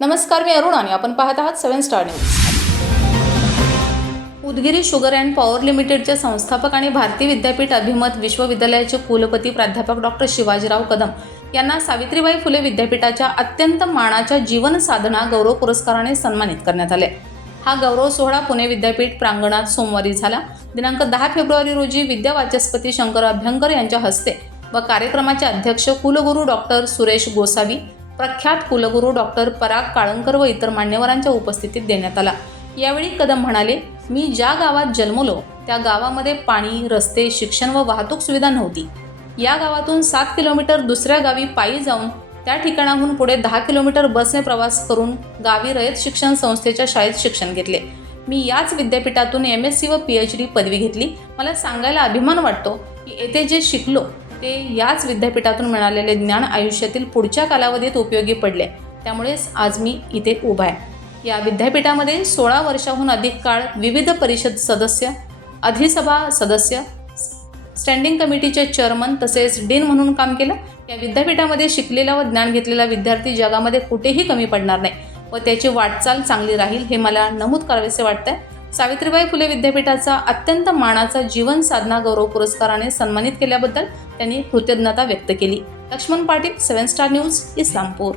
नमस्कार मी अरुण आणि आपण पाहत आहात seven star news. Udgiri sugar and power लिमिटेडचे संस्थापक आणि भारतीय विद्यापीठ अभिमत विश्वविद्यालयाचे कुलपती प्राध्यापक डॉक्टर शिवाजीराव कदम यांना सावित्रीबाई फुले विद्यापीठाच्या अत्यंत मानाच्या जीवन साधना गौरव पुरस्काराने सन्मानित करण्यात आले. हा गौरव सोहळा पुणे विद्यापीठ प्रांगणात सोमवारी झाला. दिनांक दहा फेब्रुवारी रोजी विद्या वाचस्पती शंकर अभ्यंकर यांच्या हस्ते व कार्यक्रमाचे अध्यक्ष कुलगुरू डॉक्टर सुरेश गोसावी प्रख्यात कुलगुरू डॉक्टर पराग काळंकर व इतर मान्यवरांच्या उपस्थितीत देण्यात आला. यावेळी कदम म्हणाले मी ज्या गावात जन्मलो त्या गावामध्ये पाणी रस्ते शिक्षण व वाहतूक सुविधा नव्हती. या गावातून सात किलोमीटर दुसऱ्या गावी पायी जाऊन त्या ठिकाणाहून पुढे दहा किलोमीटर बसने प्रवास करून गावी रयत शिक्षण संस्थेच्या शाळेत शिक्षण घेतले. मी याच विद्यापीठातून एम एस सी व पी एच डी पदवी घेतली. मला सांगायला अभिमान वाटतो की येथे जे शिकलो ते याच विद्यापीठातून मिळालेले ज्ञान आयुष्यातील पुढच्या कालावधीत उपयोगी पडले. त्यामुळेच आज मी इथे उभा आहे. या विद्यापीठामध्ये सोळा वर्षाहून अधिक काळ विविध परिषद सदस्य अधिसभा सदस्य स्टँडिंग कमिटीचे चेअरमन तसेच डीन म्हणून काम केलं. या विद्यापीठामध्ये शिकलेला व ज्ञान घेतलेला विद्यार्थी जगामध्ये कुठेही कमी पडणार नाही व त्याची वाटचाल चांगली राहील हे मला नमूद करावेसे वाटतंय. सावित्रीबाई फुले विद्यापीठाचा अत्यंत मानाचा जीवन साधना गौरव पुरस्काराने सन्मानित केल्याबद्दल त्यांनी कृतज्ञता व्यक्त केली. Laxman Patil seven star news Islampur.